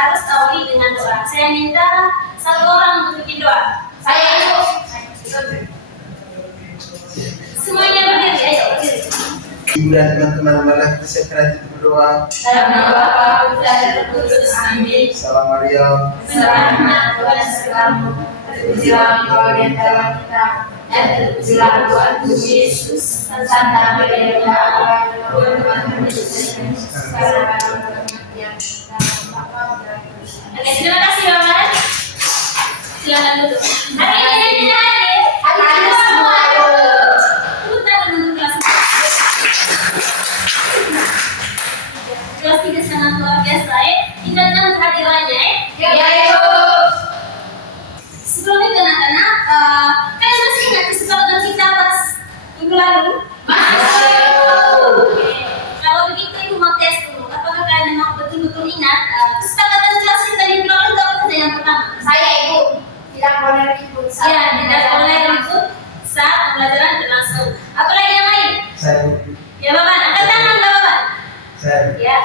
harus awali dengan doa. Saya minta satu orang untuk bikin doa. Saya itu. Semuanya berdiri, ayo berdiri. Ibu dan teman-teman malah sekretaris berdoa. Dalam nama Bapa, Putra, dan Roh Kudus. Amin. Salam Maria. Selamat Tuhan sertamu. Terpujilah Engkau di antara kita, dan terpujilah Tuhan Yesus. Santa Maria, Allah, Tuhan Yesus. Oke, terima kasih Bapak. Silakan duduk. Hari ini ada semua. Putar untuk kelas 3 sangat luar biasa ya. Kita dengan kehadirannya ya. Sebelum itu anak-anak, kalian masih ingat kesepakatan kita pas minggu lalu? Oke. Kalau begitu ibu mau tes dulu. Apakah kalian memang betul-betul ingat kesepakatan kelas kita minggu lalu itu apa saja yang pertama? Saya ibu tidak boleh ribut. Ya, tidak boleh ribut saat pembelajaran berlangsung. Apalagi yang lain? Saya Ya Bapak, angkat tangan Bapak. saya Ya.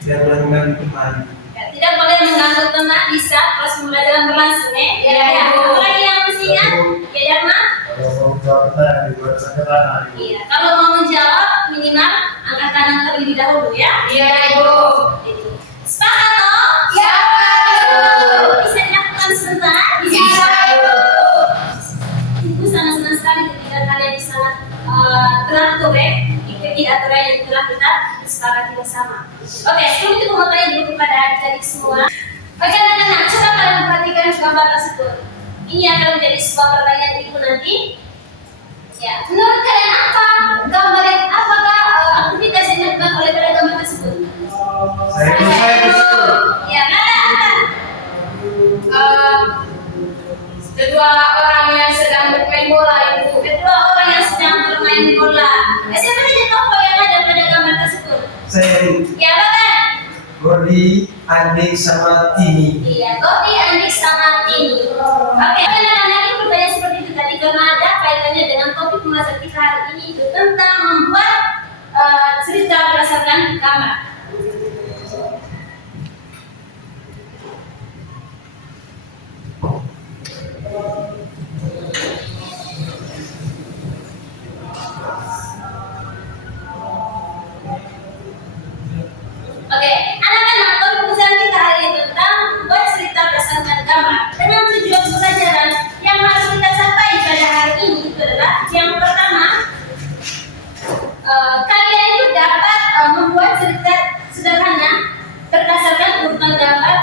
tidak boleh mengganggu teman. Ya, tidak boleh mengganggu teman di saat proses pembelajaran berlangsung ya. Ya. Apalagi yang mesti ingat? Ya Dharma? Kalau mau jawab pertanyaan dibuat sederhana. Iya. Kalau mau menjawab minimal angkat tangan terlebih dahulu ya. Iya ibu. Sepakat toh? Ya. Bisa dilakukan sebentar? Bisa ibu. Ibu sangat senang sekali ketika kalian bisa teratur ya. Ikuti aturan yang telah kita sepakati bersama. Oke, sebelum itu mau tanya dulu kepada adik-adik semua. Oke anak-anak, coba kalian perhatikan gambar tersebut. Ini akan menjadi sebuah pertanyaan ibu nanti. Ya, menurut kalian apa gambar yang apakah aktivitas yang dilakukan oleh pada gambar tersebut? Saya betul. Ya, mana? Kedua orang yang sedang bermain bola ibu. Kedua orang yang sedang bermain bola. Siapa saja tokoh yang ada pada gambar tersebut? Saya Ya, Bapak. Gordi, Andik sama Tini. Iya, Gordi, Andik, sama Tini. Oke, anak-anak ini pertanyaan seperti itu tadi karena ada kaitannya dengan topik pembahasan kita hari ini itu tentang membuat cerita berdasarkan gambar. Oke, anak-anak, pembahasan kita hari ini tentang membuat cerita berdasarkan gambar. Dengan tujuan pembelajaran yang harus kita capai pada hari ini itu adalah yang pertama, kalian itu dapat membuat cerita sederhana berdasarkan urutan gambar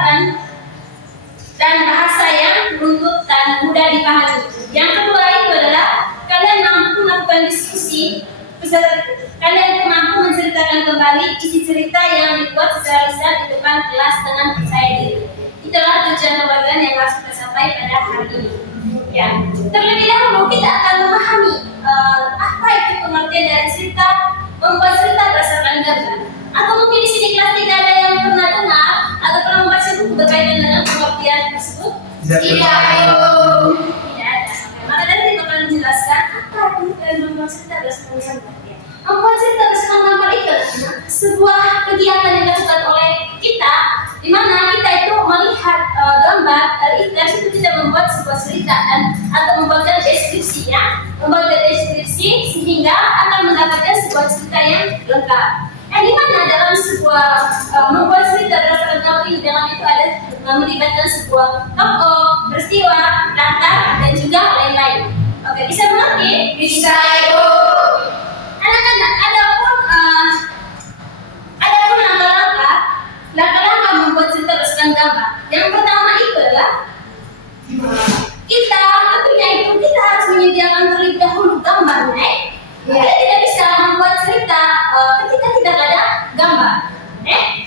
dan bahasa yang runtut dan mudah dipahami. Yang kedua itu adalah kalian mampu melakukan diskusi. Kalian mampu menceritakan kembali isi cerita yang dibuat secara lisan di depan kelas dengan percaya diri. Itulah tujuan pembelajaran yang harus kita capai pada hari ini. Ya, terlebih dahulu kita akan memahami apa itu pengertian dari cerita, membuat cerita berdasarkan gambar. Atau mungkin di sini kelas tidak ada yang pernah dengar atau pernah membaca buku berkaitan dengan pengertian tersebut. Tidak ibu. Tidak ada. Maka dari itu akan menjelaskan apa itu dan membuat cerita berdasarkan gambar. Membuat cerita berdasarkan gambar itu adalah sebuah kegiatan yang dilakukan oleh kita, di mana kita itu melihat gambar dari itu kita membuat sebuah cerita dan atau membuatkan deskripsinya, membuat deskripsi sehingga akan mendapatkan sebuah cerita yang lengkap. Di mana dalam sebuah membuat cerita berdasarkan gambar ini dalam itu ada melibatkan sebuah tokoh, peristiwa, latar dan juga lain-lain. Oke, bisa mengerti? Bisa ibu. Anak-anak, adapun langkah-langkah membuat cerita berdasarkan gambar. Yang pertama itu adalah kita harus menyediakan terlebih dahulu gambarnya. Kita tidak bisa membuat cerita ketika tidak ada gambar.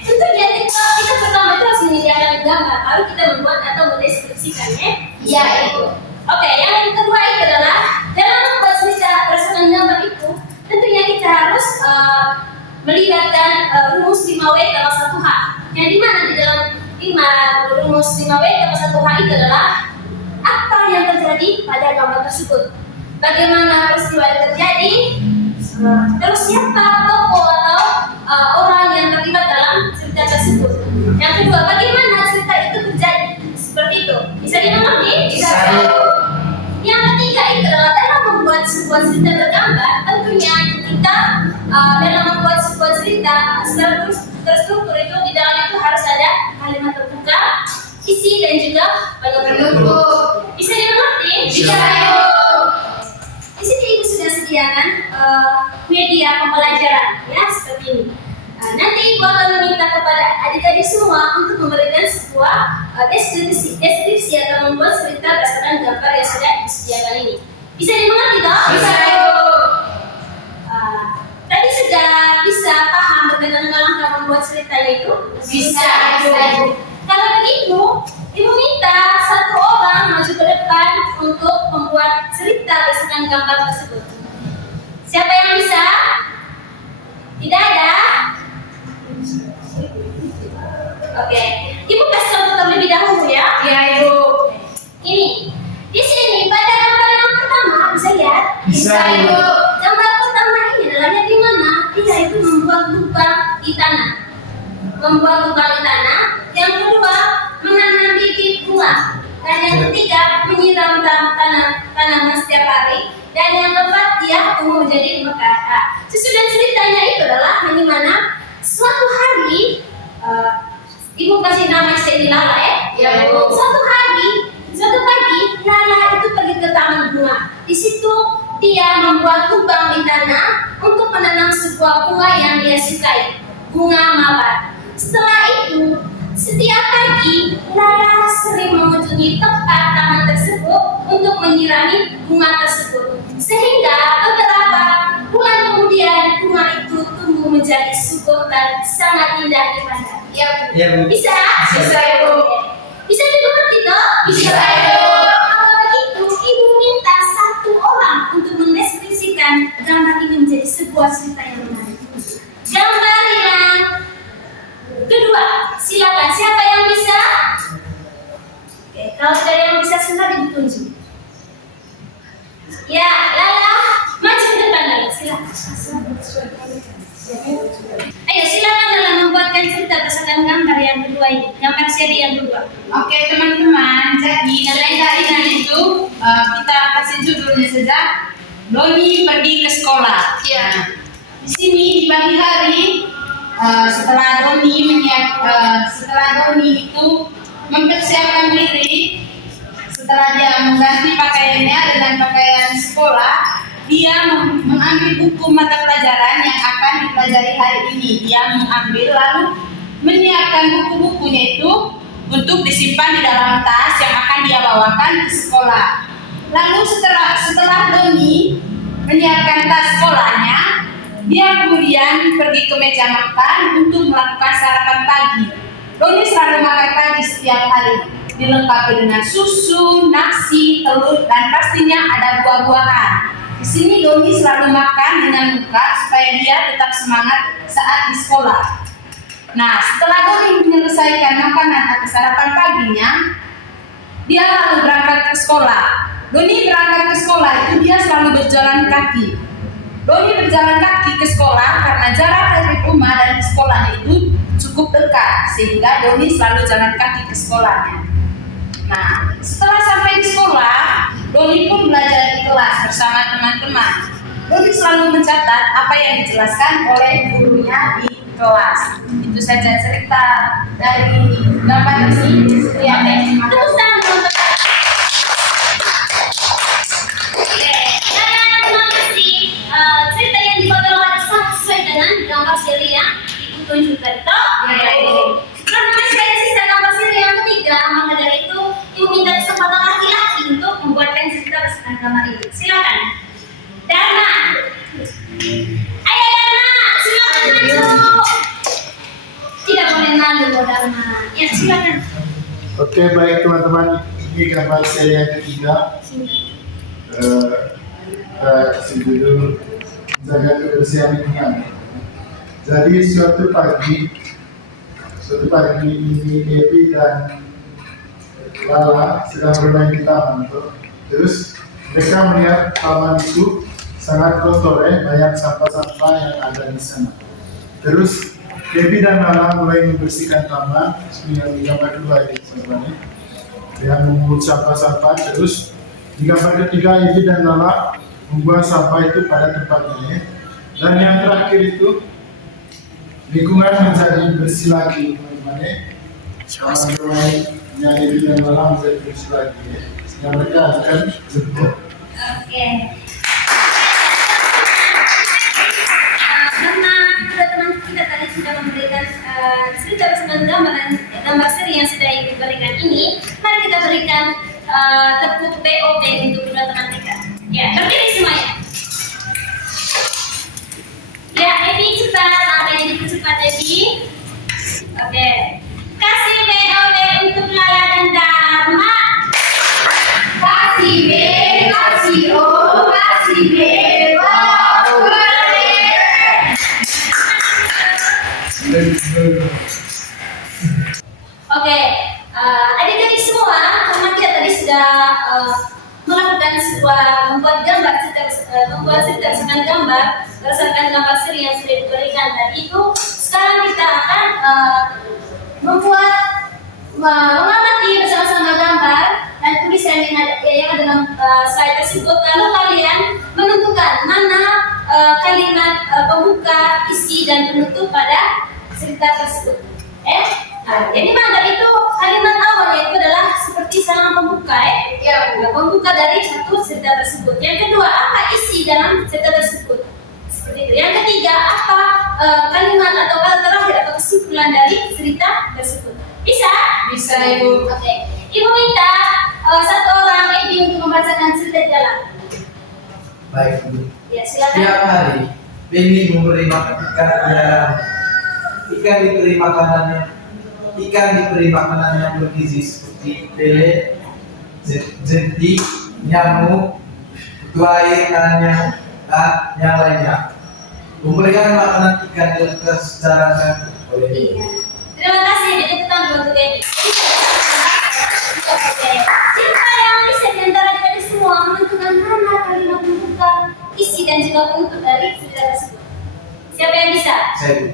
Tentunya kita pertama itu harus menyediakan gambar, baru kita membuat atau mendeskripsikannya. Iya ibu. Oke, yang kedua itu adalah dalam membuat cerita berdasarkan gambar itu, tentunya kita harus melibatkan rumus 5W tambah 1H. Yang dimana di dalam rumus 5W tambah 1H itu adalah apa yang terjadi pada gambar tersebut, bagaimana peristiwa yang terjadi, terus siapa tokoh atau orang yang terlibat dalam cerita tersebut. Yang kedua, bagaimana cerita kita dalam membuat sebuah cerita secara terstruktur itu di dalamnya itu harus ada kalimat terbuka, isi dan juga penutup. Bisa dimengerti? Bisa. Di sini ibu sudah sediakan media pembelajaran ya seperti ini. Nanti ibu akan meminta kepada adik-adik semua untuk memberikan sebuah deskripsi atau membuat cerita berdasarkan gambar yang sudah disediakan ini. Bisa dimengerti toh? Bisa. Tadi sudah bisa paham bagaimana langkah membuat ceritanya itu? Bisa. Kalau begitu, ibu minta satu orang maju ke depan untuk membuat cerita berdasarkan gambar tersebut. Siapa yang bisa? Tidak ada? Oke, ibu kasih contoh terlebih dahulu ya. Ya Ibu. Ini, di sini pada gambar yang pertama bisa lihat? Bisa, Ibu. Gambar pertama ini adalah di mana dia itu membuat lubang di tanah. Membuat lubang di tanah. Yang kedua, menanam bibit bunga. Dan yang ketiga, menyiram tanaman setiap hari. Dan yang keempat, dia tumbuh menjadi mekar. Sesudah ceritanya itu adalah di mana suatu hari ibu kasih nama istri Lala ya. Ya, Bu. Suatu pagi, Lala itu pergi ke taman bunga. Di situ dia membuat lubang di tanah untuk menanam sebuah bunga yang dia sukai, bunga mawar. Setelah itu, setiap pagi Lala sering mengunjungi tempat taman tersebut untuk menyirami bunga tersebut. Sehingga beberapa bulan kemudian bunga itu tumbuh menjadi subur dan sangat indah dipandang. Ya Bu. Ya, Bu. Bisa? Bisa, Ibu. Bisa dimengerti toh? Bisa, Ibu. Kalau begitu, ibu minta satu orang untuk mendeskripsikan gambar ini menjadi sebuah cerita yang menarik. Gambar yang kedua, silakan. Siapa yang bisa? Oke, kalau tidak ada yang bisa, sebentar ibu tunjuk. Ya, Lala, maju ke depan lagi. Silakan. Ayo, silakan dalam membuatkan cerita berdasarkan gambar yang kedua ini, gambar seri yang kedua. Oke teman-teman, jadi cerita itu kita kasih judulnya saja Doni pergi ke sekolah. Ya. Nah, di sini di pagi hari setelah Doni itu mempersiapkan diri, setelah dia mengganti pakaiannya dengan pakaian sekolah, dia mengambil buku mata pelajaran yang akan dipelajari hari ini. Dia mengambil lalu menyiapkan buku-bukunya itu untuk disimpan di dalam tas yang akan dia bawakan ke sekolah. Lalu setelah Doni menyiapkan tas sekolahnya, dia kemudian pergi ke meja makan untuk melakukan sarapan pagi. Doni selalu makan pagi setiap hari, dilengkapi dengan susu, nasi, telur, dan pastinya ada buah-buahan. Di sini Doni selalu makan dengan muka supaya dia tetap semangat saat di sekolah. Nah, setelah Doni menyelesaikan makanan atau sarapan paginya, dia lalu berangkat ke sekolah. Doni berangkat ke sekolah itu dia selalu berjalan kaki. Doni berjalan kaki ke sekolah karena jarak dari rumah dan ke sekolahnya itu cukup dekat, sehingga Doni selalu jalan kaki ke sekolahnya. Nah, setelah sampai di sekolah, Doni pun belajar di kelas bersama teman-teman. Doni selalu mencatat apa yang dijelaskan oleh gurunya di kelas. Itu saja cerita dari gambar ini. Ya, Terus tangan teman-teman. Oke, terima kasih. Cerita yang dibuat oleh sangat sesuai dengan gambar seri yang ibu tunjukkan toh. Karena masih ada sisa gambar seri yang ketiga, maka dari itu ibu minta kesempatan laki-laki untuk membuatkan cerita berdasarkan gambar ini. Silakan. Dharma. Ayo Dharma, silakan maju. Tidak boleh malu Dharma. Ya, silakan. Oke, baik teman-teman, ini gambar seri yang ketiga. Kasih judul Jaga Kebersihan Lingkungan. Jadi suatu pagi ini Devi dan Lala sedang bermain di taman. Terus mereka melihat taman itu sangat kotor, banyak sampah-sampah yang ada di sana. Terus Devi dan Lala mulai membersihkan taman, yang di gambar kedua ini sebenarnya, dengan memungut sampah-sampah. Terus di gambar ketiga Devi dan Lala membuang sampah itu pada tempatnya. Dan yang terakhir itu lingkungan menjadi bersih lagi teman-teman ya. Bermain nyanyi di dalam malam menjadi bersih lagi ya. Sehingga mereka akan jemput. Oke. Karena teman kita tadi sudah memberikan cerita tentang gambar dan gambar seri yang sudah ibu berikan ini, mari kita berikan tepuk POV untuk kedua teman kita. Ya, berdiri semuanya. Ya, Evi cepat, makanya dipercepat Evi. Oke. Kasih POV untuk Lala dan Dharma. Kasih B, kasih O, kasih B, wow, keren. Oke, adik-adik semua, karena kita tadi sudah melakukan sebuah membuat cerita dengan gambar berdasarkan gambar seri yang sudah diberikan tadi itu. Sekarang kita akan mengamati bersama-sama gambar dan tulisan yang ada dalam slide tersebut. Lalu kalian menentukan mana kalimat pembuka, isi dan penutup pada cerita tersebut. Jadi mana itu kalimat awalnya itu adalah seperti salam pembuka pembuka dari satu cerita tersebut. Yang kedua, apa isi dalam cerita tersebut? Seperti itu. Yang ketiga, apa kalimat atau kata terakhir atau kesimpulan dari cerita tersebut? Bisa? Bisa Ibu. Oke. Ibu minta satu orang Ebi untuk membacakan cerita di dalam. Baik, Bu. Ya, silakan. Setiap hari, Benny memberi makan ikan di dalam. Ikan diberi makanan yang bergizi seperti pele, jenti, nyamuk, kutu air, dan yang lainnya. Memberikan makanan ikan dilakukan secara oleh Iya. Terima kasih. Jadi kita untuk Ebi. Oke. Cerita yang bisa diantara dari semua menentukan mana kalimat pembuka, isi dan juga penutup dari cerita tersebut. Siapa yang bisa? saya, Bu.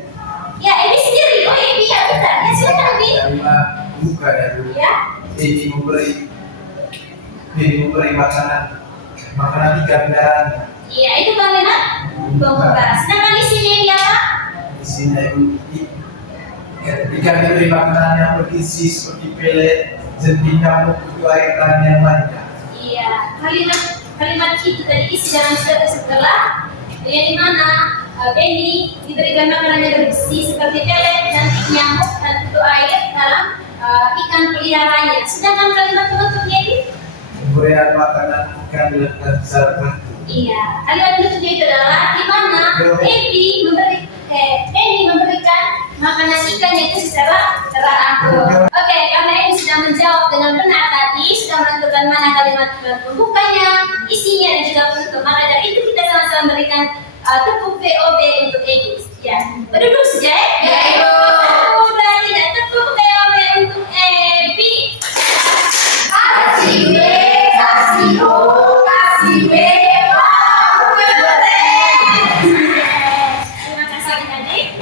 Ya, Ebi sendiri. Oh, Ebi ya bisa. Ya, silakan Ebi. Kalimat buka ya, Bu. Ya. Benny memberi makanan ikan di dalam. Iya, itu kalimat pembuka. Sedangkan isinya Ebi apa? Isinya, Ibu, ikan diberi makanan yang bergizi seperti pelet, jenti, nyamuk, kutu air, dan yang lainnya. Iya, kalimat itu tadi isi dalam cerita tersebut adalah yang dimana Benny diberikan makanan yang bergizi seperti pelet, jenti, nyamuk, dan kutu air dalam ikan peliharaannya. Sedangkan kalimat penutupnya ini Pemberian makanan ikan dilakukan secara teratur. iya, kalimat penutupnya itu adalah di mana Benny memberikan makanan ikannya itu secara teratur. Oke, karena ini sudah menjawab dengan benar tadi, sudah menentukan mana kalimat pembukanya, isinya dan juga penutup. Maka dari itu kita sama-sama berikan tepuk VOB untuk Ebi. Ya, berduduk saja ya. Ya, Ibu. Udah tidak tepuk VOB untuk Ebi. Kasih B, kasih O, kasih B, wow, keren. Terima kasih adik-adik.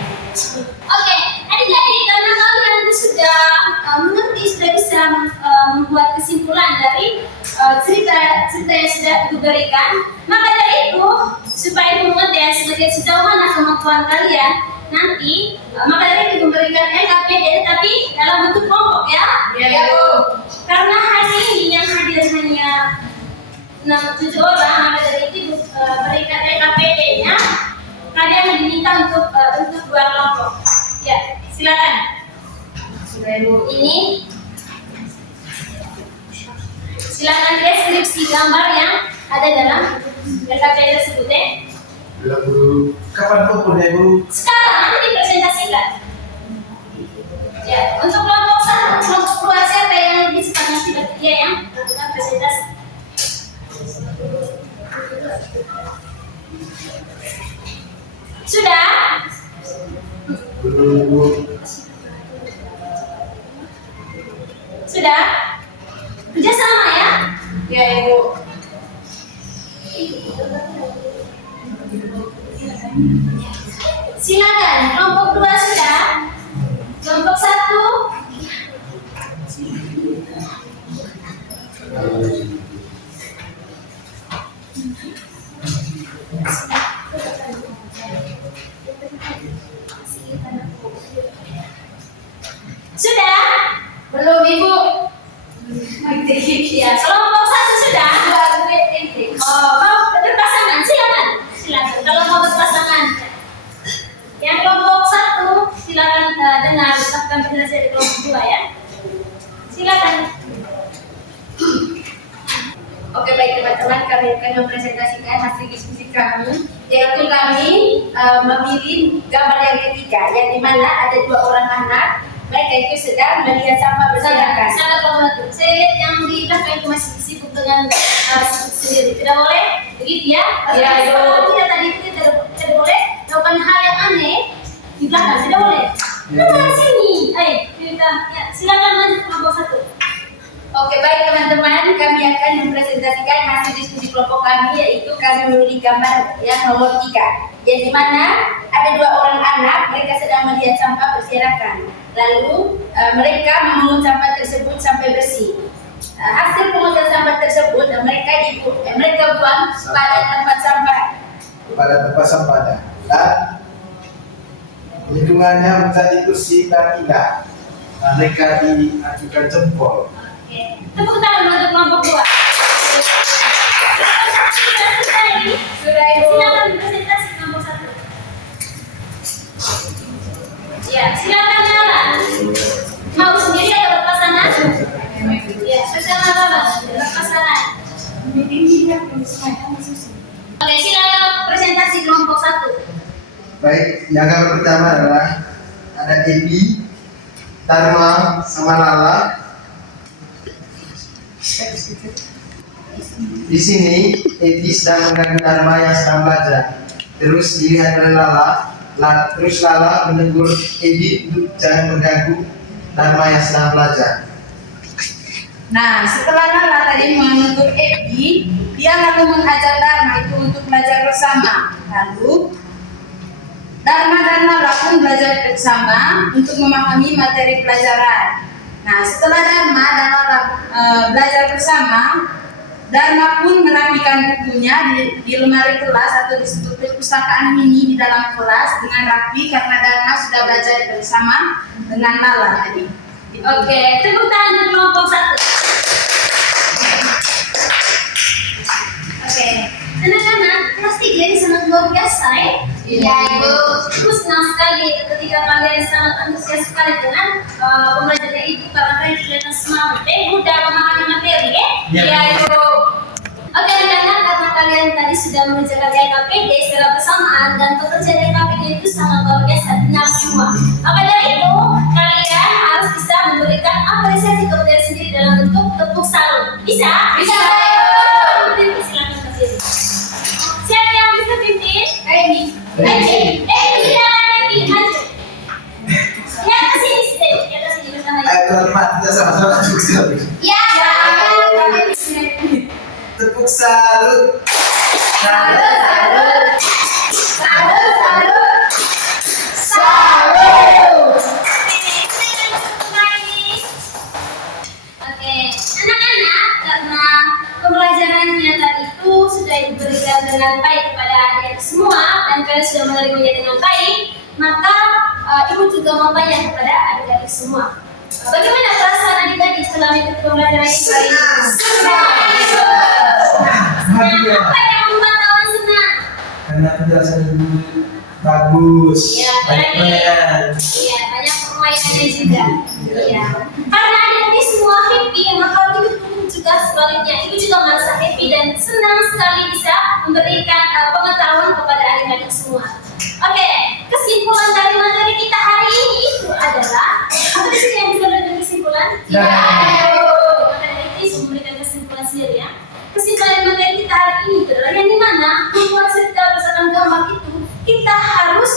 Oke, adik-adik, karena kalian itu sudah mengerti, sudah bisa membuat kesimpulan dari cerita yang sudah diberikan, maka dari itu supaya mengerti sejauh mana kemampuan kalian nanti, maka dari itu memberikan LKPD tapi dalam bentuk kelompok ya. Ya, Bu. Karena hari ini yang hadir hanya 7 orang, maka dari itu berikan LKPD-nya. Kalian diminta untuk bentuk 2 kelompok. Ya, silakan. Sudah Ibu. Ini silakan deskripsi gambar yang ada dalam LKPD tersebut ya. Bila guru Kapan kumpul ya, Bu? Sekarang nanti dipresentasikan. Ya, untuk kelompok 1, kelompok 2 siapa yang lebih cepat nanti bagi dia yang melakukan presentasi. Sudah? guru Sudah? Kerjasama ya? Ya, Ibu. Silakan, kelompok 2 sudah. Kelompok 1. Belum Ibu. Ya, kelompok satu sudah. Oh, mau berpasangan silakan. Silakan. Kalau mau berpasangan, yang kelompok satu silakan dengar ucapkan penjelasan dari kelompok dua ya. Silakan. Oke baik teman-teman, kami akan mempresentasikan hasil diskusi kami, yaitu kami memilih gambar yang ketiga, yang dimana ada 2 orang anak, mereka itu sedang melihat sampah berserakan. Sangat banget. Saya lihat yang di belakang itu masih sibuk dengan sibuk sendiri. Tidak boleh begitu ya? Ya, Kalau tidak tadi itu tidak boleh melakukan hal yang aneh di belakang. Tidak boleh. Dengar sini. Ayo kita ya, silakan lanjut kelompok satu. Oke baik teman-teman, kami akan mempresentasikan hasil diskusi kelompok kami, yaitu kami memilih gambar yang nomor 3, yang dimana ada 2 orang anak, mereka sedang melihat sampah berserakan. Lalu mereka memungut sampah tersebut sampai bersih. Hasil pemungutan sampah tersebut mereka buang pada tempat sampah. pada tempat sampahnya dan lingkungannya menjadi bersih dan indah. Mereka diajukan jempol. Oke. Tepuk tangan untuk kelompok dua. Sudah Ibu. Silakan presentasi kelompok satu. Ya, silakan Nala. Mau sendiri atau berpasangan? Ya, bersama Bapak. Berpasangan. Oke, silakan presentasi kelompok satu. Baik, yang gambar pertama adalah ada Ebi, Dharma, sama Lala. Di sini Ebi sedang mengganggu Dharma yang sedang belajar. Terus dilihat oleh terus Lala menegur Ebi untuk jangan mengganggu Dharma yang sedang belajar. Nah, setelah Lala tadi menuntut Ebi, dia lalu mengajak Dharma itu untuk belajar bersama. Lalu Dharma dan Lala pun belajar bersama untuk memahami materi pelajaran. Nah, setelah Dharma dan Lala belajar bersama, Dharma pun merapikan bukunya di lemari kelas atau disebut perpustakaan mini di dalam kelas dengan rapi karena Dharma sudah belajar bersama dengan Lala tadi. Oke, tepuk tangan untuk kelompok satu. Oke, anak-anak kelas 3 ini sangat luar biasa ya? Iya, Ibu. Ibu senang sekali ketika kalian sangat antusias sekali dengan pembelajaran Ibu karena kalian kelihatan semangat. Mudah memahami materi ya? Iya. Ibu. Oke anak-anak, karena kalian tadi sudah mengerjakan LKPD secara bersamaan dan pekerjaan LKPD itu sangat luar biasa benar semua. Maka dari itu kalian harus bisa memberikan apresiasi kepada diri sendiri dalam bentuk tepuk salut. Bisa? Bisa. Silakan berdiri. Siapa yang bisa pimpin? Emi. Silakan pimpin maju. Ya ke sini sih, ya ke sini bersama. Ayo teman-teman, kita sama-sama tepuk salut. Ya. Tepuk salut. Salut, salut. Salut, salut. Salut. Oke, anak-anak, karena pembelajarannya tadi itu sudah diberikan dengan baik kepada adik semua dan kalian sudah menerimanya dengan baik, maka ibu juga mau tanya kepada adik-adik semua. Bagaimana perasaan adik-adik setelah mengikuti pembelajaran ini? Bahagia. Apa yang membuat kawan senang? Karena penjelasan ibu bagus, Ya, banyak pertanyaan. Iya, banyak permainannya juga. Iya. Iya. Karena adik-adik semua happy, maka begitu pun juga sebaliknya. Ibu juga merasa happy dan senang sekali bisa memberikan pengetahuan kepada adik-adik semua. Oke, kesimpulan dari materi kita hari ini itu adalah apa sih yang bisa berikan kesimpulan? Ya. Maka dari itu bisa memberikan kesimpulan sendiri ya. Kesimpulan materi kita hari ini adalah yang dimana membuat cerita berdasarkan gambar itu kita harus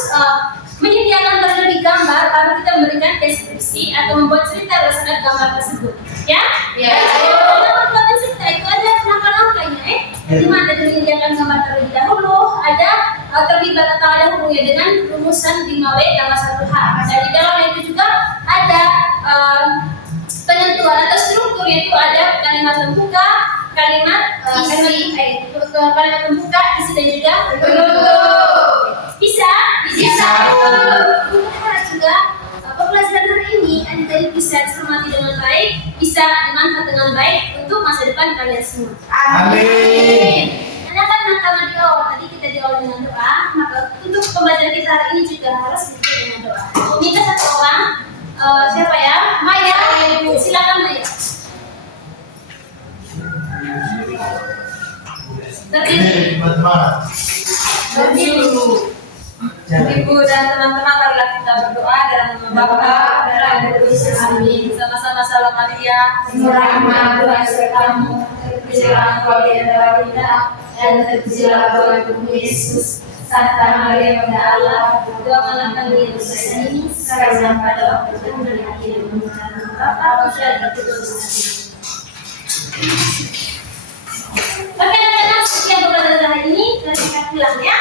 menyediakan terlebih gambar baru kita memberikan deskripsi atau membuat cerita berdasarkan gambar tersebut. Ya? Ya. Dalam pembuatan cerita itu ada langkah-langkahnya yang dimana ada menyediakan gambar terlebih dahulu, ada terlibat atau ada hubungannya dengan rumusan 5W tambah 1H. Dan di dalam itu juga ada penentuan atau struktur, yaitu ada kalimat pembuka, kalimat pembuka, isi dan juga penutup. Bisa? Bisa. Kita harap juga pembelajaran hari ini adik-adik bisa dicermati dengan baik bisa dimanfaatkan dengan baik untuk masa depan kalian semua. Amin. Karena di awal tadi kita diawali dengan doa, maka untuk pembelajaran kita hari ini juga harus ditutup dengan doa. Minta satu orang, siapa ya? Maya, silakan Maya. Ini teman-teman. Ibu dan teman-teman, marilah kita berdoa dalam nama Bapa dan Roh Kudus. Amin. Sama-sama salam Maria, rahmat Tuhan sertamu, terpujilah Engkau di antara kita, dan terpujilah buah tubuh Yesus. Santa Maria Bunda Allah, doakanlah kami yang berdosa ini, sekarang pada waktu kami akhir mengucapkan Bapa dan Roh Kudus. Oke, anak-anak, sekian pembelajaran hari ini. Dan kita pulang ya.